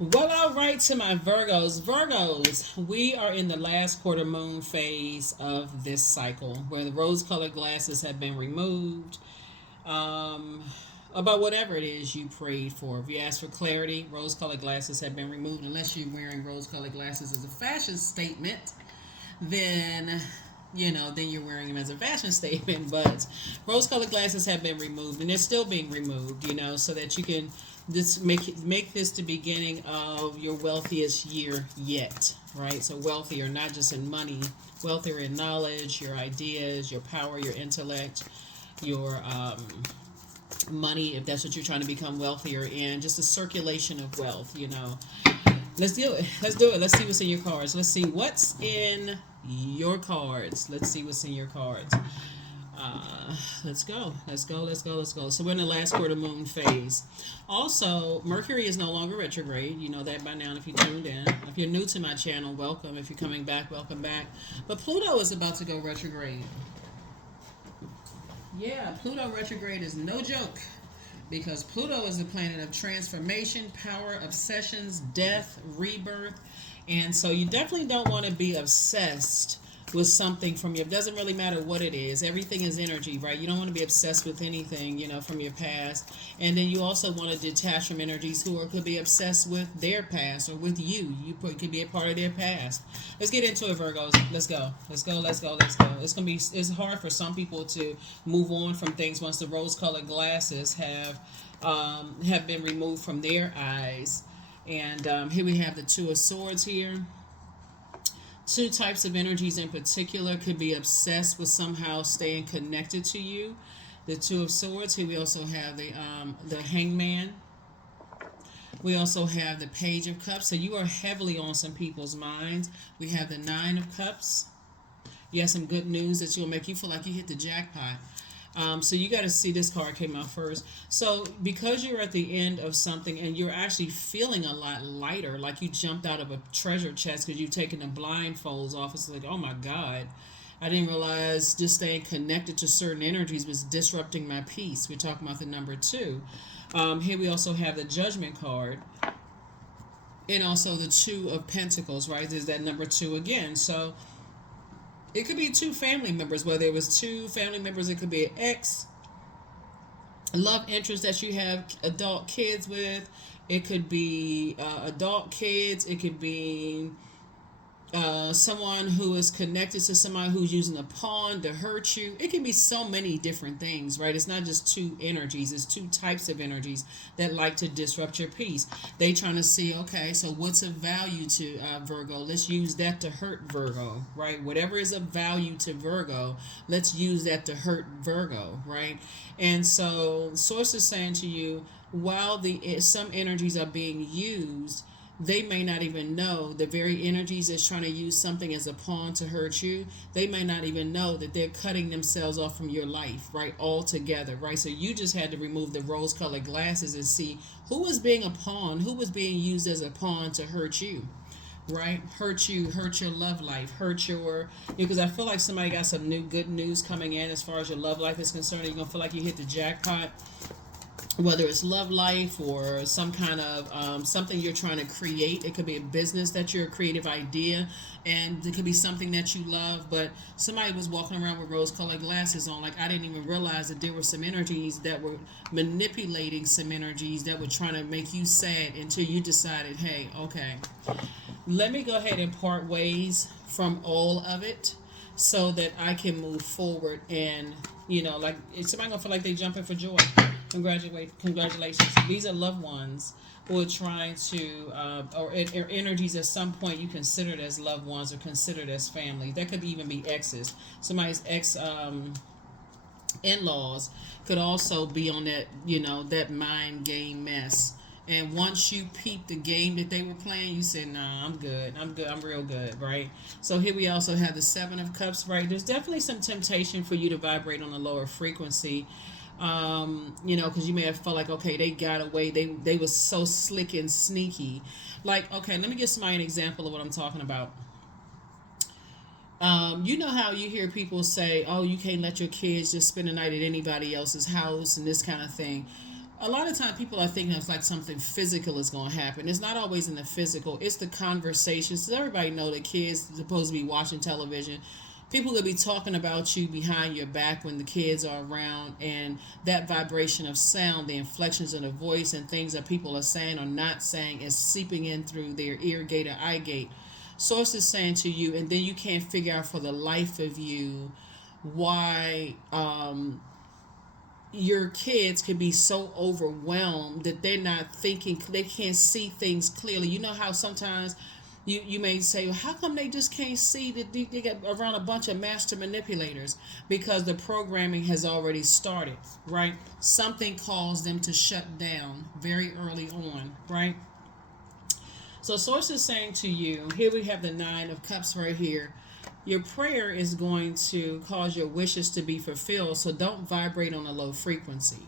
Well, all right, to my Virgos. Virgos, we are in the last quarter moon phase of this cycle where the rose colored glasses have been removed. Um, about whatever it is you prayed for. If you asked for clarity, rose colored glasses have been removed. Unless you're wearing rose colored glasses as a fashion statement, then then you're wearing them as a fashion statement. But rose colored glasses have been removed, and they're still being removed, so that you can make this the beginning of your wealthiest year yet, right? So wealthier, not just in money, wealthier in knowledge, your ideas, your power, your intellect, your money, if that's what you're trying to become wealthier in, just a circulation of wealth. Let's do it. Let's do it. Let's see what's in your cards. Let's see what's in your cards. Let's see what's in your cards. Let's go. Let's go. Let's go. Let's go. So we're in the last quarter moon phase. Also, Mercury is no longer retrograde. You know that by now if you tuned in. If you're new to my channel, welcome. If you're coming back, welcome back. But Pluto is about to go retrograde. Yeah, Pluto retrograde is no joke because Pluto is the planet of transformation, power, obsessions, death, rebirth. And so you definitely don't want to be obsessed with something from your, it doesn't really matter what it is. Everything is energy, right? You don't want to be obsessed with anything, from your past. And then you also want to detach from energies who could be obsessed with their past or with you. You could be a part of their past. Let's get into it, Virgos. Let's go. Let's go. Let's go. Let's go. It's hard for some people to move on from things once the rose-colored glasses have been removed from their eyes. And here we have the Two of Swords here. Two types of energies in particular could be obsessed with somehow staying connected to you. The Two of Swords. Here we also have the Hangman. We also have the Page of Cups. So you are heavily on some people's minds. We have the Nine of Cups. You have some good news that will make you feel like you hit the jackpot. So you got to see, this card came out first. So because you're at the end of something and you're actually feeling a lot lighter, like you jumped out of a treasure chest because you've taken the blindfolds off. It's like, oh my God, I didn't realize just staying connected to certain energies was disrupting my peace. We're talking about the number two. Here we also have the Judgment card. And also the Two of Pentacles, right? There's that number two again. So it could be two family members, whether it was two family members, it could be an ex, love interest that you have adult kids with. It could be adult kids. It could be someone who is connected to somebody who's using a pawn to hurt you. It can be so many different things, right? It's not just two energies. It's two types of energies that like to disrupt your peace. They trying to see, okay, so what's of value to Virgo? Let's use that to hurt Virgo, right? Whatever is of value to Virgo, let's use that to hurt Virgo, right? And so source is saying to you, while some energies are being used, they may not even know the very energies that's trying to use something as a pawn to hurt you. They may not even know that they're cutting themselves off from your life, right? Altogether, right? So you just had to remove the rose colored glasses and see who was being a pawn, who was being used as a pawn to hurt you, right? Hurt you, hurt your love life, hurt your, because I feel like somebody got some new good news coming in as far as your love life is concerned. You're going to feel like you hit the jackpot, whether it's love life or some kind of something you're trying to create. It could be a business that you're a creative idea, and it could be something that you love, but somebody was walking around with rose colored glasses on. Like, I didn't even realize that there were some energies that were manipulating some energies that were trying to make you sad until you decided, hey, okay, let me go ahead and part ways from all of it so that I can move forward. And like, is somebody gonna feel like they jumping for joy? Congratulations. These are loved ones who are trying to, or energies at some point you considered as loved ones or considered as family. That could even be exes. Somebody's ex in-laws could also be on that, that mind game mess. And once you peep the game that they were playing, you said, nah, I'm good. I'm good. I'm real good, right? So here we also have the Seven of Cups, right? There's definitely some temptation for you to vibrate on a lower frequency. Because you may have felt like, okay, they got away. They was so slick and sneaky. Like, okay, let me give somebody an example of what I'm talking about. You know how you hear people say, oh, you can't let your kids just spend the night at anybody else's house and this kind of thing. a lot of times people are thinking it's like something physical is going to happen. It's not always in the physical. It's the conversations. Does everybody know that kids are supposed to be watching television? People will be talking about you behind your back when the kids are around, and that vibration of sound, the inflections of the voice, and things that people are saying or not saying is seeping in through their ear gate or eye gate. Source is saying to you, and then you can't figure out for the life of you why your kids can be so overwhelmed that they're not thinking, they can't see things clearly. You know how sometimes you may say, well, how come they just can't see that they get around a bunch of master manipulators? Because the programming has already started, right? Something caused them to shut down very early on, right? So source is saying to you, here we have the Nine of Cups right here. Your prayer is going to cause your wishes to be fulfilled, so don't vibrate on a low frequency.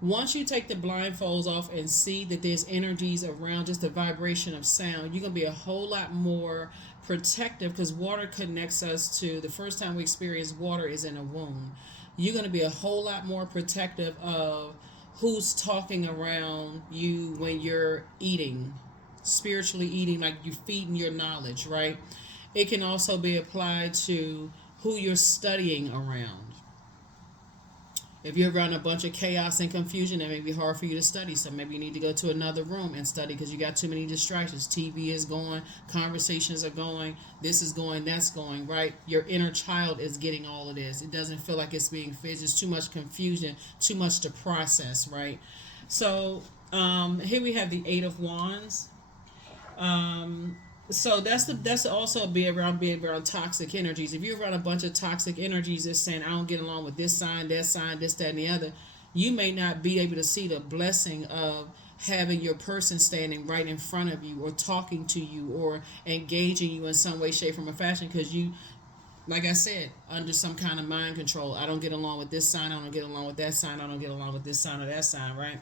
Once you take the blindfolds off and see that there's energies around just the vibration of sound, you're going to be a whole lot more protective, because water connects us to, the first time we experience water is in a womb. You're going to be a whole lot more protective of who's talking around you when you're eating, spiritually eating, like you're feeding your knowledge, right? It can also be applied to who you're studying around. If you're around a bunch of chaos and confusion, it may be hard for you to study. So maybe you need to go to another room and study because you got too many distractions. TV is going, conversations are going, this is going, that's going, right? Your inner child is getting all of this. It doesn't feel like it's being fed. There's too much confusion, too much to process, right? So here we have the Eight of Wands. So that's also being around toxic energies. If you're around a bunch of toxic energies that's saying, I don't get along with this sign, this, that, and the other, you may not be able to see the blessing of having your person standing right in front of you or talking to you or engaging you in some way, shape, form, or fashion, because you, like I said, under some kind of mind control. I don't get along with this sign, I don't get along with that sign, I don't get along with this sign or that sign, right?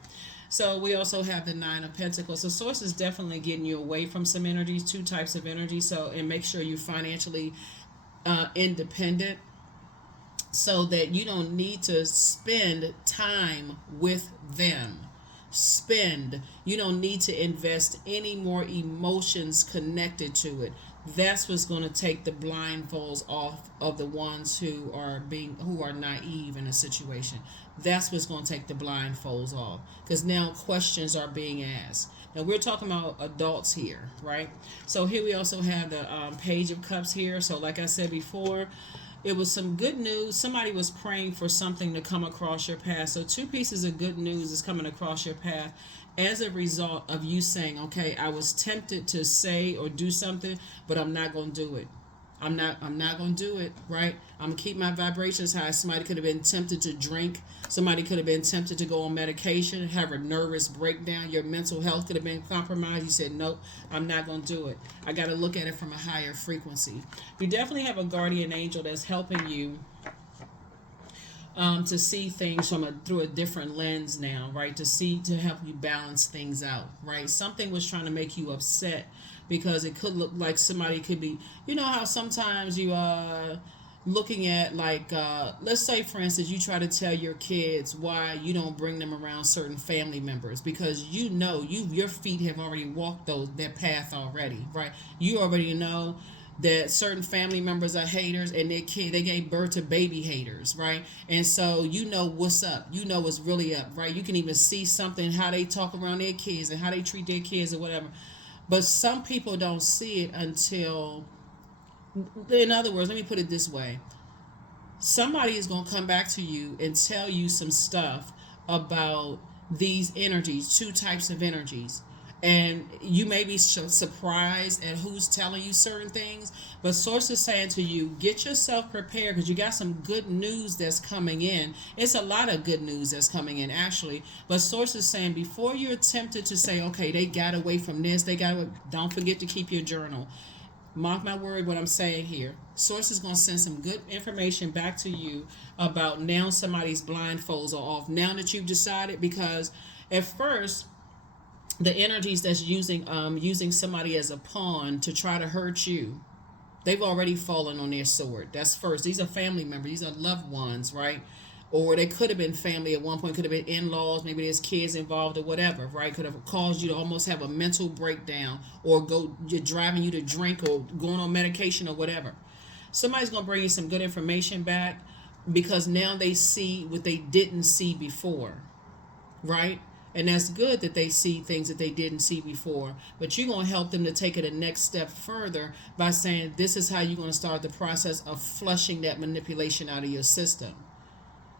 So we also have the Nine of Pentacles. So source is definitely getting you away from some energies, two types of energy. So, and make sure you're financially independent so that you don't need to spend time with them. You don't need to invest any more emotions connected to it. That's what's going to take the blindfolds off of the ones who are naive in a situation. That's what's going to take the blindfolds off, because now questions are being asked. Now we're talking about adults here, right? So here we also have the Page of Cups here. So like I said before, it was some good news. Somebody was praying for something to come across your path. So two pieces of good news is coming across your path as a result of you saying, okay, I was tempted to say or do something, but I'm not going to do it. I'm not going to do it, right? I'm going to keep my vibrations high. Somebody could have been tempted to drink. Somebody could have been tempted to go on medication, have a nervous breakdown. Your mental health could have been compromised. You said, nope, I'm not going to do it. I got to look at it from a higher frequency. You definitely have a guardian angel that's helping you to see things through a different lens now, right? To help you balance things out, right? Something was trying to make you upset because it could look like somebody could be, you know how sometimes you are looking at, like, let's say for instance, you try to tell your kids why you don't bring them around certain family members, because you know your feet have already walked that path already, right? You already know that certain family members are haters, and they gave birth to baby haters, right? And so you know what's up. You know what's really up, right? You can even see something, how they talk around their kids and how they treat their kids or whatever. But some people don't see it until, in other words, let me put it this way. Somebody is going to come back to you and tell you some stuff about these energies, two types of energies. And you may be surprised at who's telling you certain things, but source is saying to you, get yourself prepared, because you got some good news that's coming in. It's a lot of good news that's coming in, actually. But source is saying, before you're tempted to say, okay, they got away from this, don't forget to keep your journal. Mark my word what I'm saying here. Source is going to send some good information back to you about now somebody's blindfolds are off. Now that you've decided, because at first, the energies that's using somebody as a pawn to try to hurt you, they've already fallen on their sword. That's first. These are family members. These are loved ones, right? or they could have been family at one point, could have been in-laws, maybe there's kids involved or whatever, right? Could have caused you to almost have a mental breakdown, or you're driving you to drink or going on medication or whatever. Somebody's going to bring you some good information back, because now they see what they didn't see before, right? And that's good that they see things that they didn't see before. But you're going to help them to take it a next step further by saying this is how you're going to start the process of flushing that manipulation out of your system.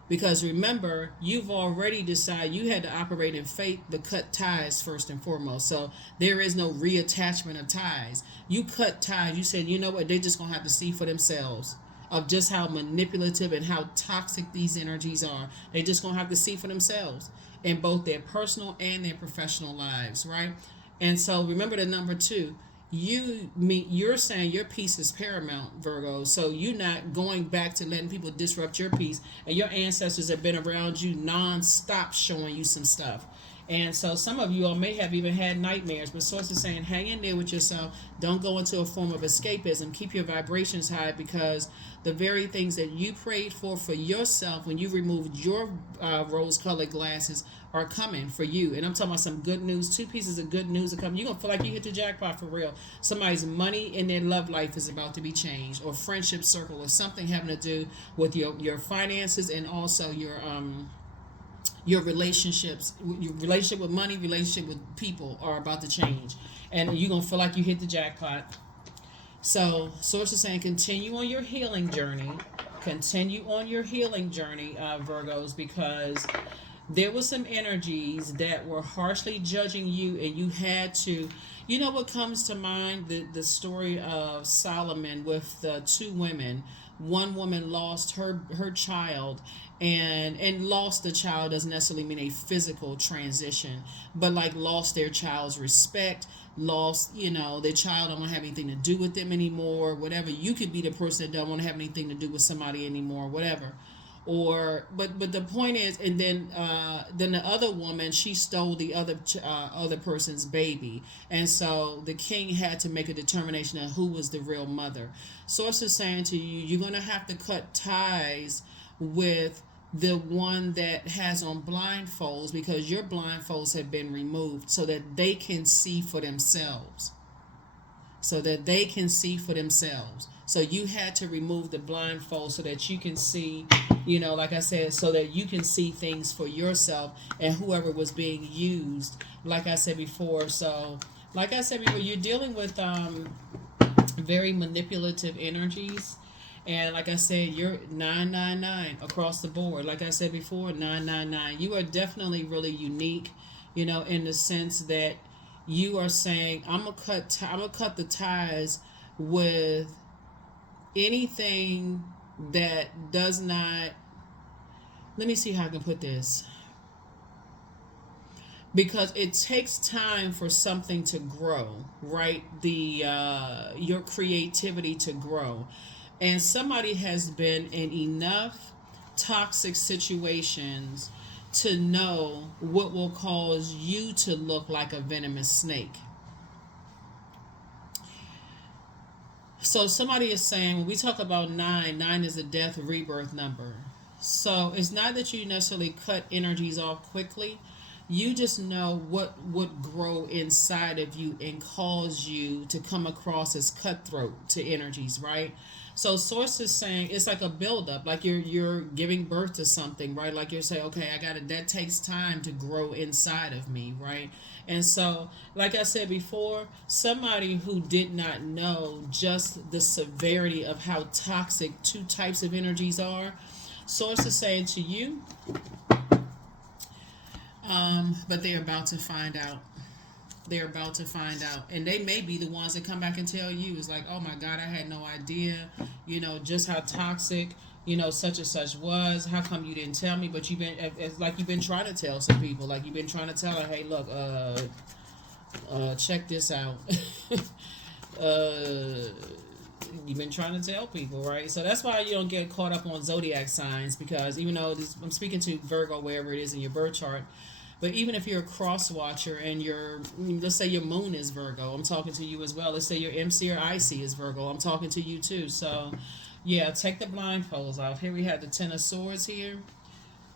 Because remember, you've already decided you had to operate in faith, but cut ties first and foremost. So there is no reattachment of ties. You cut ties. You said, you know what, they're just going to have to see for themselves of just how manipulative and how toxic these energies are. They're just going to have to see for themselves in both their personal and their professional lives, right? And so remember the number 2. You're saying your peace is paramount, Virgo. So you're not going back to letting people disrupt your peace. And your ancestors have been around you non-stop showing you some stuff. And so some of you all may have even had nightmares, but Source is saying hang in there with yourself. Don't go into a form of escapism. Keep your vibrations high, because the very things that you prayed for yourself when you removed your rose-colored glasses are coming for you. And I'm talking about some good news. 2 pieces of good news are coming. You're going to feel like you hit the jackpot for real. Somebody's money in their love life is about to be changed, or friendship circle, or something having to do with your finances, and also your relationships, your relationship with money, relationship with people are about to change. And you're going to feel like you hit the jackpot. So Source is saying continue on your healing journey. Continue on your healing journey, Virgos, because there were some energies that were harshly judging you, and you had to, you know what comes to mind? The story of Solomon with the 2 women. One woman lost her child, and lost the child doesn't necessarily mean a physical transition, but like lost their child's respect, lost, their child don't want to have anything to do with them anymore, whatever. You could be the person that don't want to have anything to do with somebody anymore, whatever. Or but the point is, and then the other woman, she stole the other person's baby, and so the king had to make a determination of who was the real mother. Source is saying to you, you're going to have to cut ties with the one that has on blindfolds, because your blindfolds have been removed so that they can see for themselves. So that they can see for themselves. So you had to remove the blindfold so that you can see, like I said, so that you can see things for yourself and whoever was being used, like I said before. So, like I said before, you're dealing with very manipulative energies. And like I said, you're 999 across the board. Like I said before, 999. You are definitely really unique, in the sense that you are saying, I'm gonna cut the ties with anything that does not. Let me see how I can put this. Because it takes time for something to grow, right? Your creativity to grow. And somebody has been in enough toxic situations to know what will cause you to look like a venomous snake. So somebody is saying, when we talk about 9 is a death rebirth number. So it's not that you necessarily cut energies off quickly. You just know what would grow inside of you and cause you to come across as cutthroat to energies, right? So Source is saying it's like a buildup, like you're giving birth to something, right? Like you're saying, okay, that takes time to grow inside of me, right? And so, like I said before, somebody who did not know just the severity of how toxic 2 types of energies are, Source is saying to you, but they're about to find out. They're about to find out, and they may be the ones that come back and tell you, it's like, oh my God, I had no idea, just how toxic, such and such was. How come you didn't tell me? But you've been trying to tell some people, like you've been trying to tell her, hey, look, check this out. You've been trying to tell people, right? So that's why you don't get caught up on zodiac signs, because even though I'm speaking to Virgo, wherever it is in your birth chart. But even if you're a cross watcher and let's say your moon is Virgo, I'm talking to you as well. Let's say your MC or IC is Virgo, I'm talking to you too. So, yeah, take the blindfolds off. Here we have the 10 of Swords here.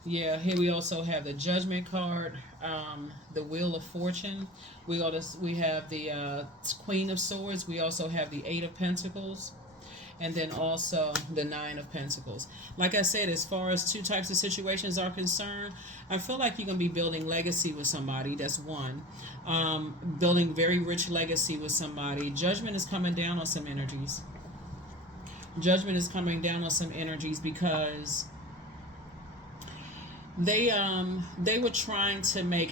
Yeah, here we also have the Judgment card, the Wheel of Fortune. We have the Queen of Swords. We also have the Eight of Pentacles, and then also the Nine of Pentacles. Like I said, as far as two types of situations are concerned, I feel like you're gonna be building legacy with somebody. That's one. Building very rich legacy with somebody. Judgment is coming down on some energies. Judgment is coming down on some energies because they were trying to make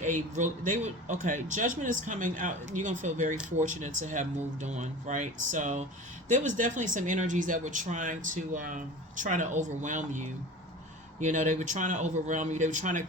Judgment is coming out. You're gonna feel very fortunate to have moved on, right? So there was definitely some energies that were trying to overwhelm you. You know, they were trying to overwhelm you. They were trying to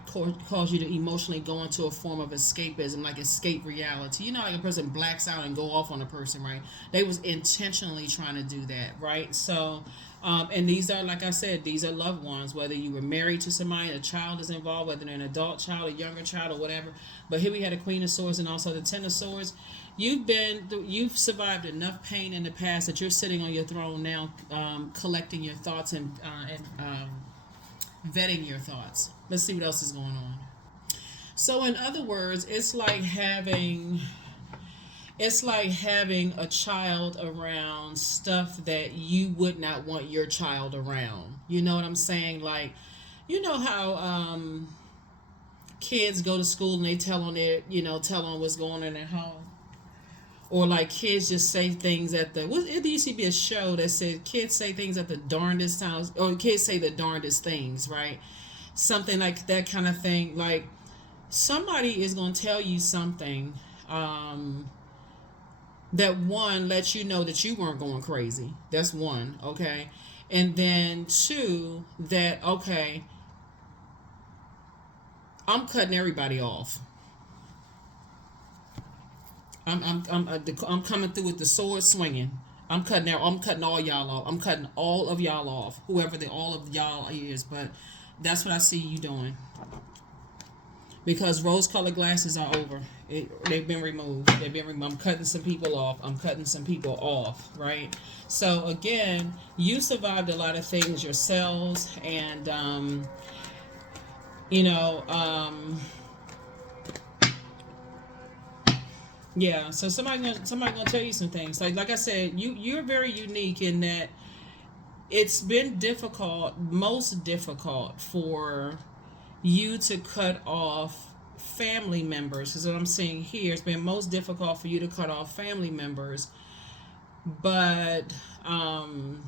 cause you to emotionally go into a form of escapism, like escape reality. You know, like a person blacks out and go off on a person, right? They was intentionally trying to do that, right? So, and these are, like I said, these are loved ones. Whether you were married to somebody, a child is involved, whether they're an adult child, a younger child, or whatever. But here we had a Queen of Swords and also the Ten of Swords. You've survived enough pain in the past that you're sitting on your throne now, collecting your thoughts and vetting your thoughts. Let's see what else is going on. So in other words, it's like having a child around stuff that you would not want your child around. You know what I'm saying? Like, you know how kids go to school and they tell on what's going on in their home. Or like kids just say things it used to be a show that said kids say things at the darndest times, or kids say the darndest things, right? Something like that kind of thing. Like somebody is going to tell you something that one lets you know that you weren't going crazy. That's one, okay? And then two, that okay, I'm cutting everybody off. I'm coming through with the sword swinging. I'm cutting all y'all off. I'm cutting all of y'all off. Whoever the all of y'all is, but that's what I see you doing. Because rose-colored glasses are over. They've been removed. I'm cutting some people off. Right? So again, you survived a lot of things yourselves, and you know. Yeah, so somebody gonna tell you some things. Like I said, you're very unique in that it's been most difficult for you to cut off family members. Because what I'm seeing here, it's been most difficult for you to cut off family members. But and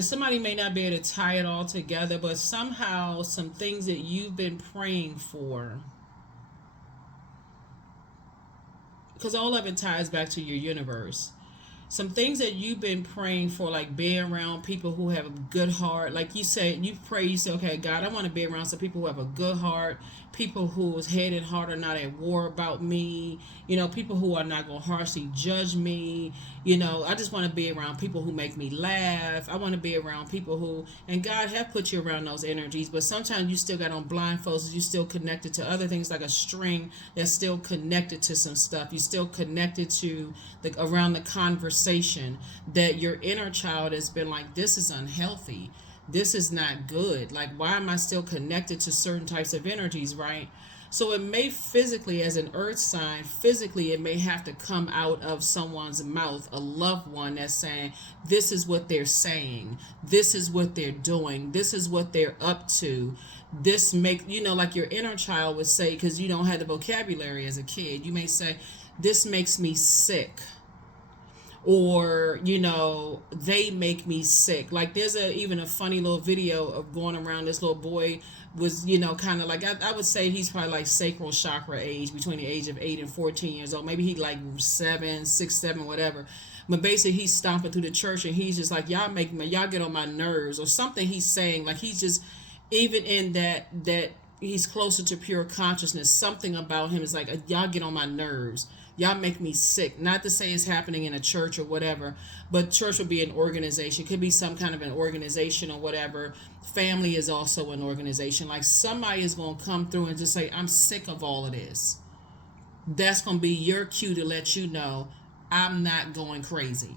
somebody may not be able to tie it all together, but somehow some things that you've been praying for, because all of it ties back to your universe. Some things that you've been praying for, like being around people who have a good heart. Like you say, you say, okay, God, I want to be around some people who have a good heart, people whose head and heart are not at war about me, people who are not going to harshly judge me. I just want to be around people who make me laugh. I want to be around people and God have put you around those energies, but sometimes you still got on blindfolds. You still connected to other things, like a string that's still connected to some stuff. You still connected to around the conversation that your inner child has been like, this is unhealthy. This is not good. Like, why am I still connected to certain types of energies, right? So it may physically, as an earth sign, it may have to come out of someone's mouth, a loved one that's saying, this is what they're saying. This is what they're doing. This is what they're up to. This like your inner child would say, because you don't have the vocabulary as a kid, you may say, this makes me sick. Or they make me sick. Like there's even a funny little video of going around. This little boy was kind of like, I would say he's probably like sacral chakra age, between the age of 8 and 14 years old. Maybe he like 6, 7, whatever. But basically he's stomping through the church and he's just like, y'all get on my nerves, or something he's saying. Like he's just, even in that he's closer to pure consciousness, something about him is like, y'all get on my nerves. Y'all make me sick. Not to say it's happening in a church or whatever, but church would be an organization. It could be some kind of an organization or whatever. Family is also an organization. Like somebody is going to come through and just say, I'm sick of all of this. That's going to be your cue to let you know I'm not going crazy.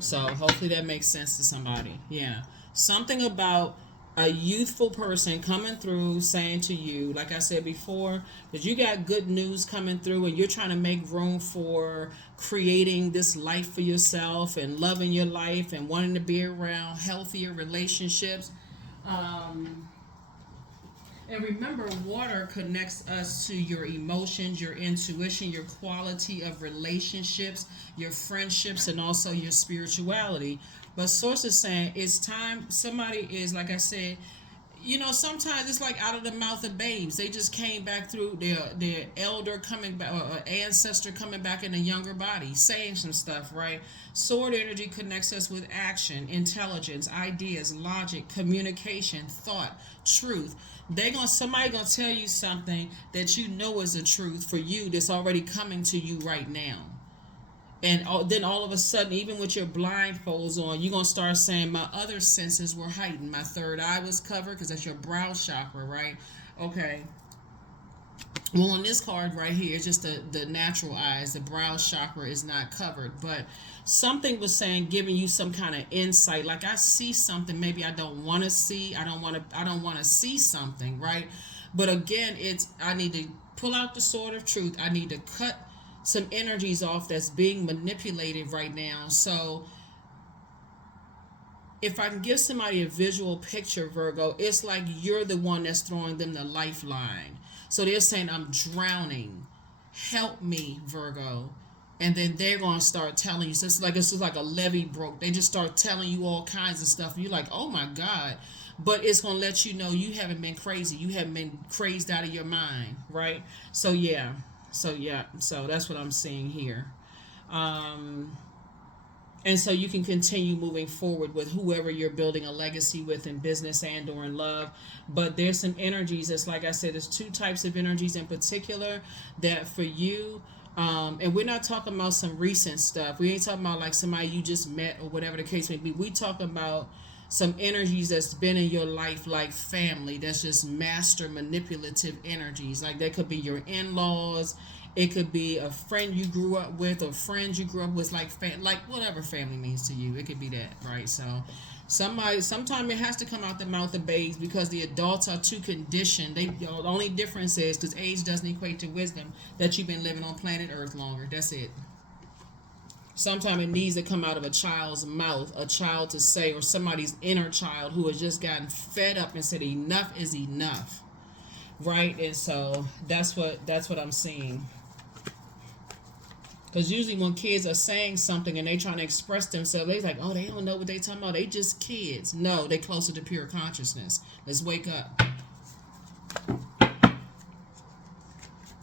So hopefully that makes sense to somebody. Yeah. Something about a youthful person coming through saying to you, like I said before, that you got good news coming through and you're trying to make room for creating this life for yourself and loving your life and wanting to be around healthier relationships. Um, and remember, water connects us to your emotions, your intuition, your quality of relationships, your friendships, and also your spirituality. But source is saying it's time. Somebody is, like I said, sometimes it's like out of the mouth of babes. They just came back through their elder coming back, or ancestor coming back in a younger body, saying some stuff, right? Sword energy connects us with action, intelligence, ideas, logic, communication, thought, truth. Somebody gonna tell you something that you know is the truth for you that's already coming to you right now. And then all of a sudden, even with your blindfolds on, you're going to start saying, my other senses were heightened. My third eye was covered because that's your brow chakra, right? Okay. Well, on this card right here, it's just the natural eyes. The brow chakra is not covered. But something was saying, giving you some kind of insight. Like I see something maybe I don't want to see. I don't want to see something, right? But again, I need to pull out the sword of truth. I need to cut some energies off that's being manipulated right now. So if I can give somebody a visual picture, Virgo, it's like you're the one that's throwing them the lifeline. So they're saying, I'm drowning. Help me, Virgo. And then they're going to start telling you. So it's just like a levee broke. They just start telling you all kinds of stuff. And you're like, oh my God. But it's going to let you know you haven't been crazy. You haven't been crazed out of your mind, right? So yeah. So that's what I'm seeing here. And so you can continue moving forward with whoever you're building a legacy with in business and or in love. But there's some energies that's, like I said, there's two types of energies in particular that for you, and we're not talking about some recent stuff. We ain't talking about like somebody you just met or whatever the case may be. We talking about some energies that's been in your life, like family, that's just master manipulative energies. Like that could be your in-laws, it could be a friend you grew up with, or friends you grew up with, like whatever family means to you. It could be that, right? So sometimes it has to come out the mouth of babes because the adults are too conditioned. The only difference is, because age doesn't equate to wisdom, that you've been living on planet Earth longer. That's it. Sometimes it needs to come out of a child's mouth, a child to say, or somebody's inner child who has just gotten fed up and said enough is enough, right? And so that's what I'm seeing. Because usually when kids are saying something and they trying to express themselves, they're like, oh, they don't know what they talking about. They just kids. No, they closer to pure consciousness. Let's wake up.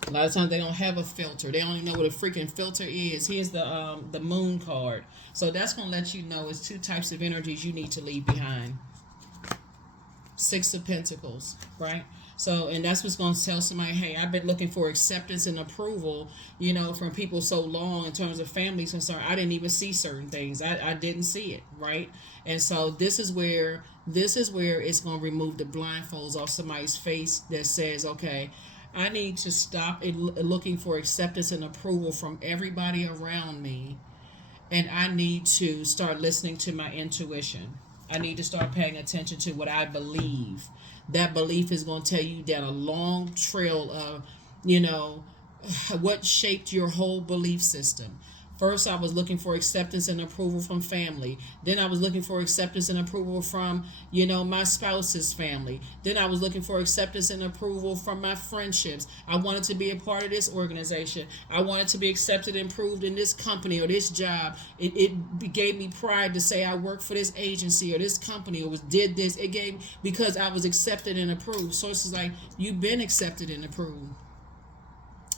A lot of times they don't have a filter. They don't even know what a freaking filter is. Here's the moon card. So that's going to let you know it's two types of energies you need to leave behind. Six of Pentacles, right? So, and that's what's going to tell somebody, hey, I've been looking for acceptance and approval, from people so long in terms of families concerned. I didn't even see certain things. I didn't see it, right? And so this is where it's going to remove the blindfolds off somebody's face that says, okay, I need to stop looking for acceptance and approval from everybody around me, and I need to start listening to my intuition. I need to start paying attention to what I believe. That belief is going to tell you down a long trail of, what shaped your whole belief system. First, I was looking for acceptance and approval from family. Then I was looking for acceptance and approval from, my spouse's family. Then I was looking for acceptance and approval from my friendships. I wanted to be a part of this organization. I wanted to be accepted and approved in this company or this job. It gave me pride to say I worked for this agency or this company or did this. It gave, because I was accepted and approved. Sources like, you've been accepted and approved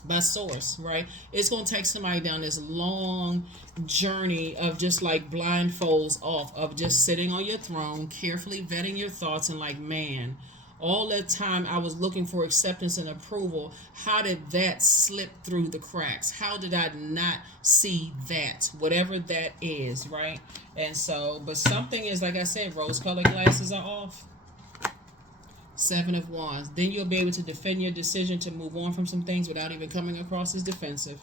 by source, right? It's going to take somebody down this long journey of just like blindfolds off, of just sitting on your throne, carefully vetting your thoughts, and like, man, all that time I was looking for acceptance and approval, how did that slip through the cracks? How did I not see that? Whatever that is, right? And so, but something is, like I said, rose-colored glasses are off. Seven of Wands. Then you'll be able to defend your decision to move on from some things without even coming across as defensive.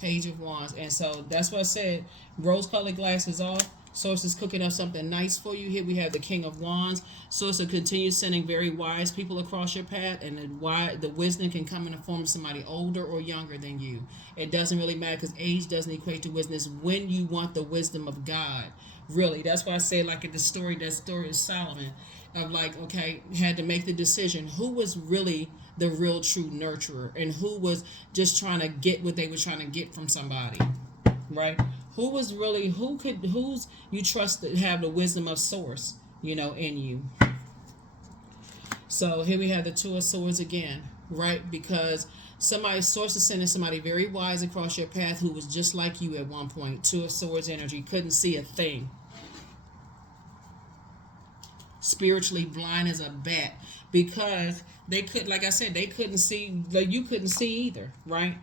Page of Wands. And so that's what I said. Rose-colored glasses off. Source is cooking up something nice for you. Here we have the King of Wands. Source will continue sending very wise people across your path, and the wisdom can come in the form of somebody older or younger than you. It doesn't really matter because age doesn't equate to wisdom. It's when you want the wisdom of God. Really, that's why I say, like in the story, that story of Solomon, of like, okay, had to make the decision who was really the real true nurturer and who was just trying to get what they were trying to get from somebody, right? Who was really, who's you trust to have the wisdom of source, in you. So here we have the Two of Swords again, right? Because source is sending somebody very wise across your path who was just like you at one point. Two of Swords energy, couldn't see a thing. Spiritually blind as a bat, because they could, like I said, they couldn't see, like you couldn't see either, right?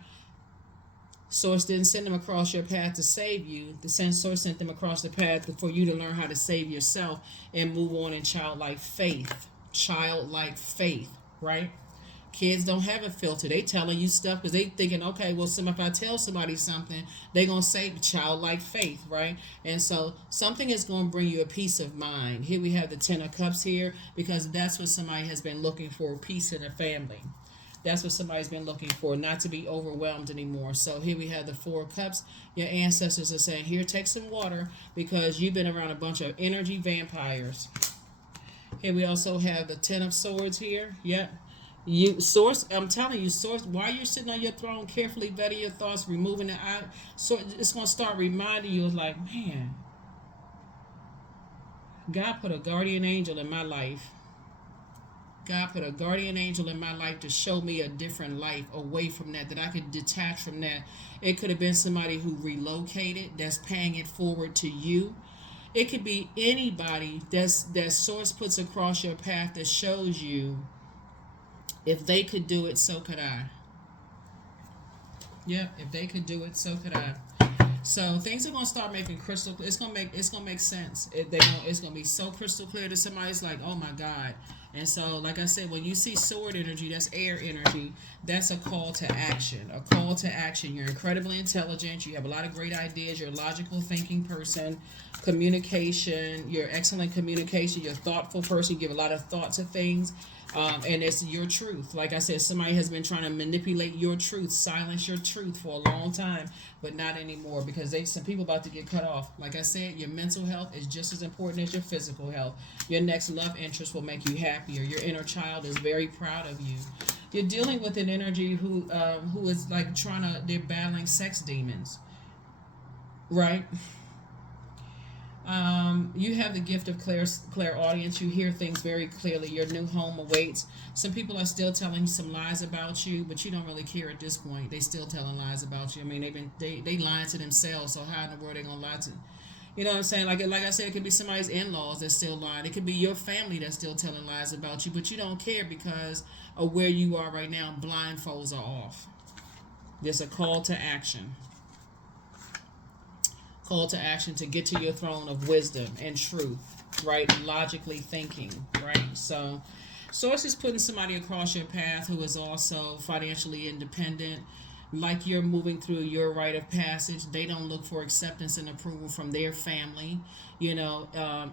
Source didn't send them across your path to save you. The source sent them across the path for you to learn how to save yourself and move on in childlike faith. Childlike faith, right? Kids don't have a filter. They telling you stuff because they thinking, okay, well, if I tell somebody something, they going to say childlike faith, right? And so something is going to bring you a peace of mind. Here we have the Ten of Cups here, because that's what somebody has been looking for, peace in a family. That's what somebody's been looking for, not to be overwhelmed anymore. So here we have the Four of Cups. Your ancestors are saying, here, take some water, because you've been around a bunch of energy vampires. Here we also have the Ten of Swords here. Yep. Source, I'm telling you, source, while you're sitting on your throne, carefully vetting your thoughts, removing it out, so it's going to start reminding you of like, man, God put a guardian angel in my life. God put a guardian angel in my life to show me a different life away from that I could detach from that. It could have been somebody who relocated, that's paying it forward to you. It could be anybody that source puts across your path that shows you, if they could do it, so could I. Yep, if they could do it, so could I. So things are gonna start making crystal. It's gonna make sense. It's gonna be so crystal clear that somebody's like, oh my God. And so, like I said, when you see sword energy, that's air energy. That's a call to action. A call to action. You're incredibly intelligent. You have a lot of great ideas. You're a logical thinking person. Communication. You're excellent communication. You're a thoughtful person. You give a lot of thought to things. And it's your truth. Like I said, somebody has been trying to manipulate your truth, silence your truth for a long time, but not anymore, because some people about to get cut off. Like I said, your mental health is just as important as your physical health. Your next love interest will make you happier. Your inner child is very proud of you. You're dealing with an energy who is like they're battling sex demons, right? You have the gift of clairaudience. You hear things very clearly. Your new home awaits. Some people are still telling you some lies about you, but you don't really care at this point. They still telling lies about you. I mean, they lying to themselves. So how in the world they gonna lie to? You know what I'm saying? Like I said, it could be somebody's in-laws that's still lying. It could be your family that's still telling lies about you, but you don't care because of where you are right now. Blindfolds are off. There's a call to action. Call to action to get to your throne of wisdom and truth, right? Logically thinking, right? So source is putting somebody across your path who is also financially independent. Like you're moving through your rite of passage. They don't look for acceptance and approval from their family,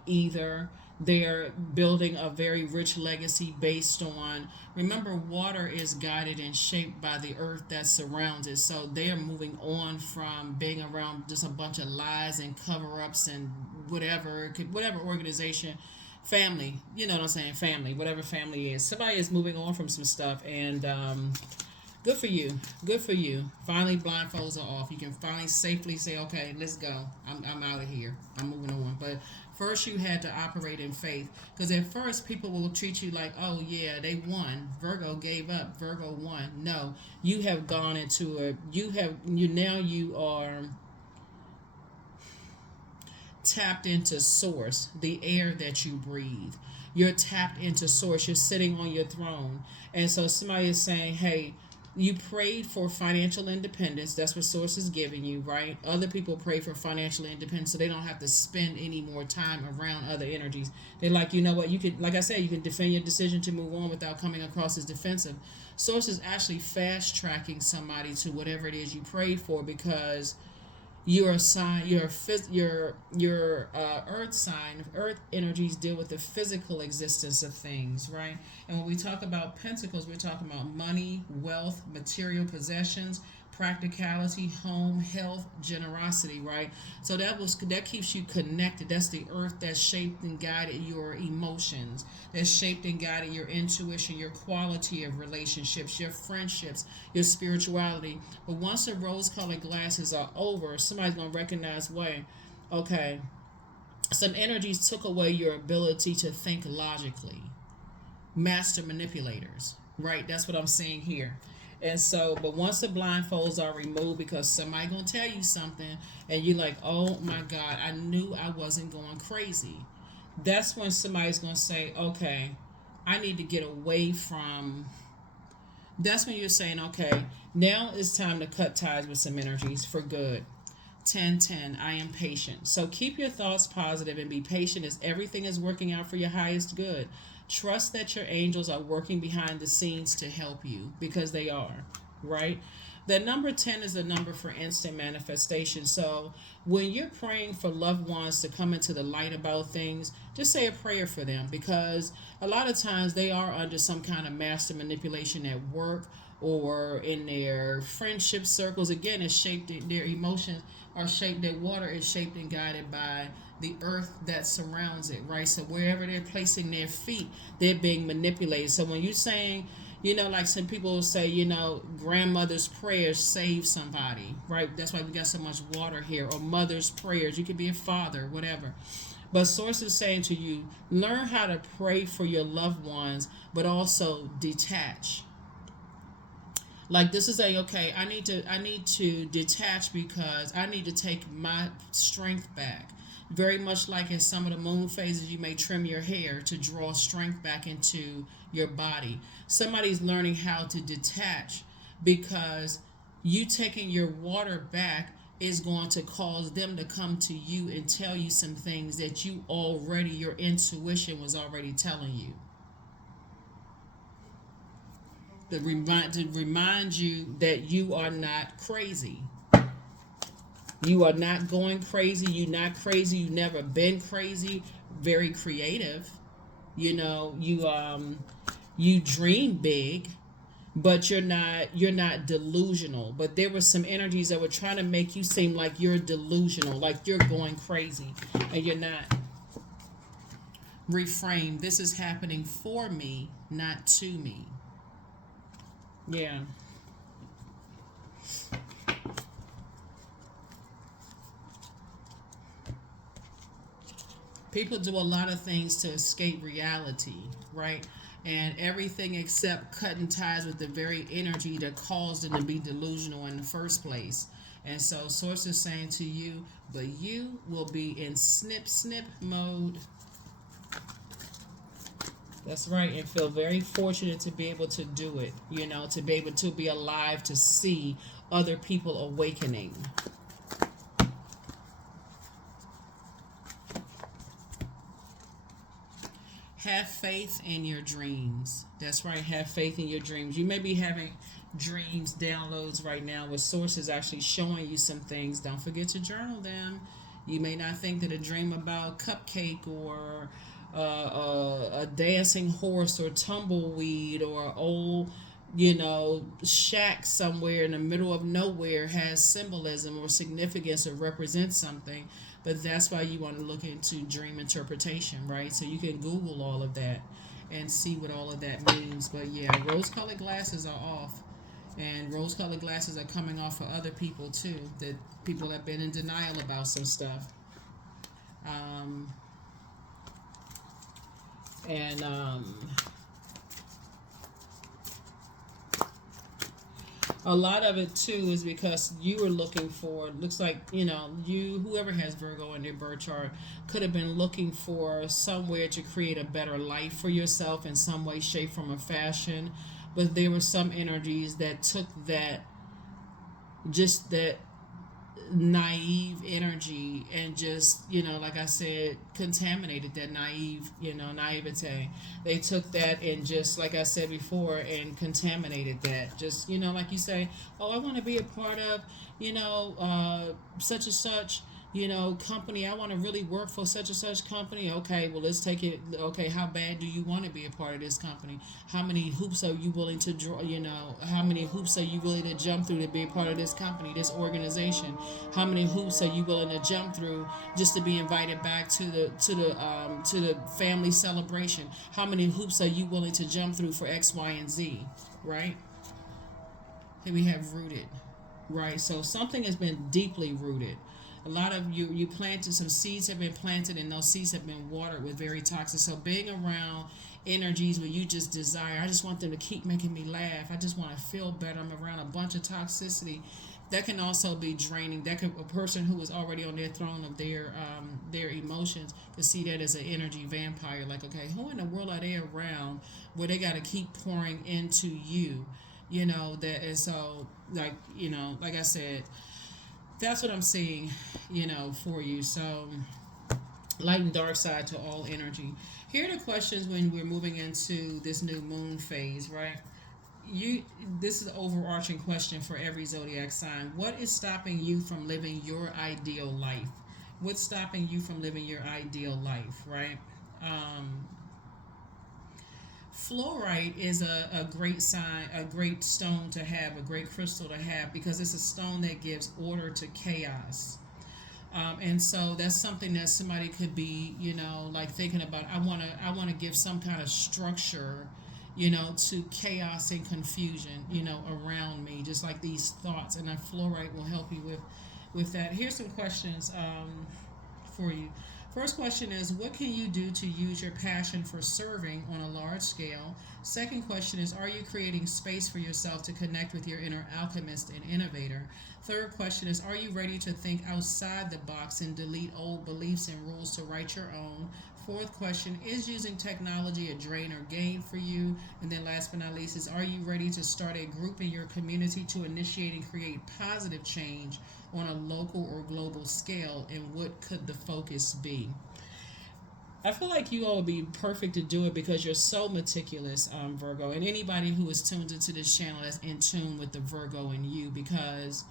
either. They're building a very rich legacy based on, remember, water is guided and shaped by the earth that surrounds it. So they are moving on from being around just a bunch of lies and cover-ups and whatever organization, family, you know what I'm saying, family, whatever family is. Somebody is moving on from some stuff, and good for you. Good for you. Finally, blindfolds are off. You can finally safely say, okay, let's go. I'm out of here. I'm moving on. But first, you had to operate in faith. Because at first, people will treat you like, oh, yeah, they won. Virgo gave up. Virgo won. No, you have gone into you are tapped into source, the air that you breathe. You're tapped into source. You're sitting on your throne. And so somebody is saying, hey, you prayed for financial independence. That's what source is giving you, right? Other people pray for financial independence so they don't have to spend any more time around other energies. They're like, you know what, you could, like I said, you can defend your decision to move on without coming across as defensive. Source is actually fast tracking somebody to whatever it is you prayed for, because Your sign, your earth sign, earth energies deal with the physical existence of things, right? And when we talk about pentacles, we're talking about money, wealth, material possessions, practicality, home, health, generosity, right? So that keeps you connected. That's the earth that shaped and guided your emotions, that shaped and guided your intuition, your quality of relationships, your friendships, your spirituality. But once the rose-colored glasses are over, somebody's gonna recognize, wait, okay, some energies took away your ability to think logically. Master manipulators, right? That's what I'm seeing here. And so, but once the blindfolds are removed, because somebody gonna tell you something, and you're like, "Oh my God, I knew I wasn't going crazy." That's when somebody's gonna say, "Okay, I need to get away from." That's when you're saying, "Okay, now it's time to cut ties with some energies for good." 1010, I am patient. So keep your thoughts positive and be patient as everything is working out for your highest good. Trust that your angels are working behind the scenes to help you, because they are, right? The number 10 is the number for instant manifestation. So when you're praying for loved ones to come into the light about things, just say a prayer for them, because a lot of times they are under some kind of master manipulation at work or in their friendship circles. Again, it's shaped, their emotions are shaped, their water is shaped and guided by the earth that surrounds it, right? So wherever they're placing their feet, they're being manipulated. So when you're saying, like some people will say, grandmother's prayers save somebody, right? That's why we got so much water here. Or mother's prayers. You could be a father, whatever. But source is saying to you, learn how to pray for your loved ones, but also detach. Like this is okay, I need to detach, because I need to take my strength back. Very much like in some of the moon phases, you may trim your hair to draw strength back into your body. Somebody's learning how to detach, because you taking your water back is going to cause them to come to you and tell you some things that your intuition was already telling you. To remind you that you are not crazy. You are not going crazy. You're not crazy. You've never been crazy. Very creative. You dream big, but you're not delusional. But there were some energies that were trying to make you seem like you're delusional, like you're going crazy, and you're not. Reframe. This is happening for me, not to me. Yeah. People do a lot of things to escape reality, right? And everything except cutting ties with the very energy that caused them to be delusional in the first place. And so source is saying to you, but you will be in snip snip mode. That's right, and feel very fortunate to be able to do it, to be able to be alive to see other people awakening. Have faith in your dreams. That's right, have faith in your dreams. You may be having dreams downloads right now with sources actually showing you some things. Don't forget to journal them. You may not think that a dream about cupcake or a dancing horse or tumbleweed or old shack somewhere in the middle of nowhere has symbolism or significance or represents something. But that's why you want to look into dream interpretation, right? So you can Google all of that and see what all of that means. But yeah, rose colored glasses are off, and rose colored glasses are coming off for other people too, that people have been in denial about some stuff. um, and a lot of it too is because you were looking for, looks like, whoever has Virgo in their birth chart could have been looking for somewhere to create a better life for yourself in some way, shape, form, or fashion. But there were some energies that took that, just that naive energy and just, like I said, contaminated that naive, naivete. They took that and just, like I said before, and contaminated that. Just, like you say, oh, I want to be a part of, such and such, company. I want to really work for such and such company. Okay, well, let's take it. Okay, how bad do you want to be a part of this company? How many hoops are you willing to draw? How many hoops are you willing to jump through to be a part of this company, this organization? How many hoops are you willing to jump through just to be invited back to the family celebration? How many hoops are you willing to jump through for X, Y, and Z? Right? Here we have rooted. Right. So something has been deeply rooted. A lot of you planted, some seeds have been planted, and those seeds have been watered with very toxic. So being around energies where you just desire, I just want them to keep making me laugh. I just want to feel better. I'm around a bunch of toxicity. That can also be draining. That can, a person who is already on their throne of their emotions, can see that as an energy vampire. Like, okay, who in the world are they around where they got to keep pouring into you? That is so, like, like I said, that's what I'm seeing, for you. So, light and dark side to all energy. Here are the questions when we're moving into this new moon phase, right? This is an overarching question for every zodiac sign. What is stopping you from living your ideal life? What's stopping you from living your ideal life, right? Um, Fluorite is a great sign, a great stone to have, a great crystal to have, because it's a stone that gives order to chaos. And so that's something that somebody could be, like thinking about. I want to give some kind of structure, to chaos and confusion, around me, just like these thoughts. And that fluorite will help you with that. Here's some questions for you. First question is, what can you do to use your passion for serving on a large scale? Second question is, are you creating space for yourself to connect with your inner alchemist and innovator? Third question is, are you ready to think outside the box and delete old beliefs and rules to write your own? Fourth question, is using technology a drain or gain for you? And then last but not least is, are you ready to start a group in your community to initiate and create positive change on a local or global scale? And what could the focus be? I feel like you all would be perfect to do it because you're so meticulous, Virgo. And anybody who is tuned into this channel that's in tune with the Virgo in you, because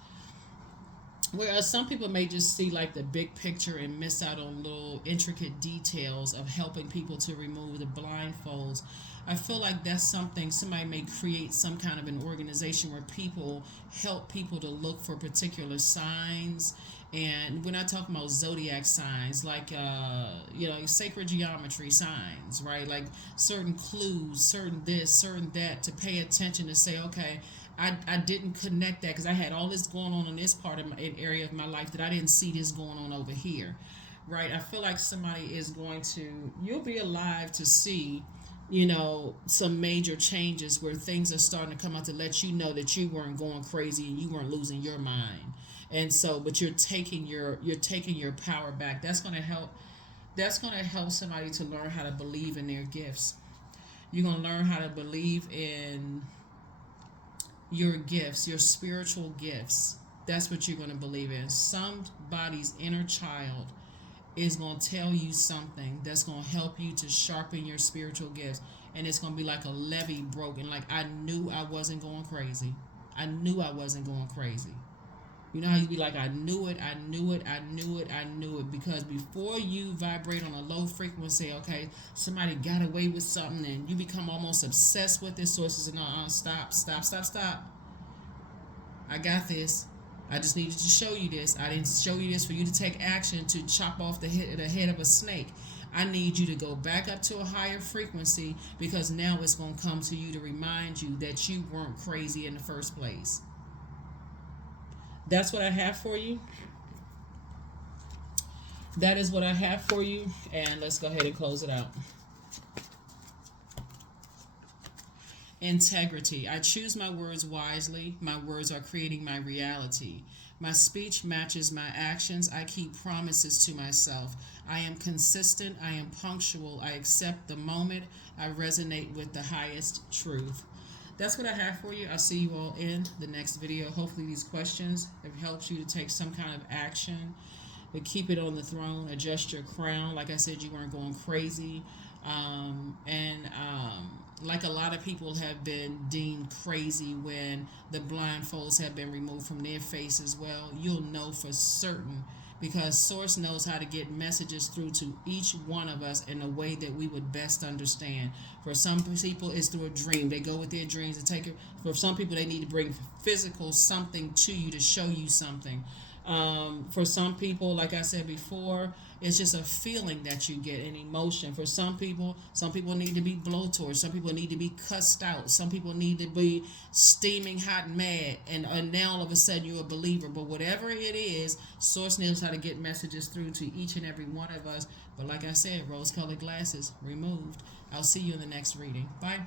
whereas some people may just see like the big picture and miss out on little intricate details of helping people to remove the blindfolds, I feel like that's something somebody may create, some kind of an organization where people help people to look for particular signs. And we're not talking about zodiac signs, like sacred geometry signs, right? Like certain clues, certain this, certain that, to pay attention to say, okay, I didn't connect that because I had all this going on in this part of an area of my life that I didn't see this going on over here, right? I feel like somebody is going to, you'll be alive to see, some major changes where things are starting to come out to let you know that you weren't going crazy and you weren't losing your mind. And so, but you're taking your power back. That's going to help. That's going to help somebody to learn how to believe in their gifts. You're going to learn how to believe in your gifts, your spiritual gifts. That's what you're going to believe in. Somebody's inner child is going to tell you something that's going to help you to sharpen your spiritual gifts. And it's going to be like a levee broken. Like, I knew I wasn't going crazy. I knew I wasn't going crazy. You know how you be like, I knew it, I knew it, I knew it, I knew it. Because before you vibrate on a low frequency, okay, somebody got away with something and you become almost obsessed with this. Sources and stop. I got this. I just needed to show you this. I didn't show you this for you to take action to chop off the head of a snake. I need you to go back up to a higher frequency, because now it's going to come to you to remind you that you weren't crazy in the first place. That's what I have for you. That is what I have for you. And let's go ahead and close it out. Integrity. I choose my words wisely. My words are creating my reality. My speech matches my actions. I keep promises to myself. I am consistent. I am punctual. I accept the moment. I resonate with the highest truth. that's what I have for you. I'll see you all in the next video. Hopefully these questions have helped you to take some kind of action. But keep it on the throne. Adjust your crown. Like I said, you weren't going crazy. Like a lot of people have been deemed crazy when the blindfolds have been removed from their face as well, you'll know for certain, because Source knows how to get messages through to each one of us in a way that we would best understand. For some people, it's through a dream. They go with their dreams and take it. For some people, they need to bring physical something to you to show you something. For some people, like I said before, it's just a feeling that you get, an emotion. For some people need to be blowtorched. Some people need to be cussed out. Some people need to be steaming hot and mad. And now all of a sudden you're a believer. But whatever it is, Source knows how to get messages through to each and every one of us. But like I said, rose-colored glasses removed. I'll see you in the next reading. Bye.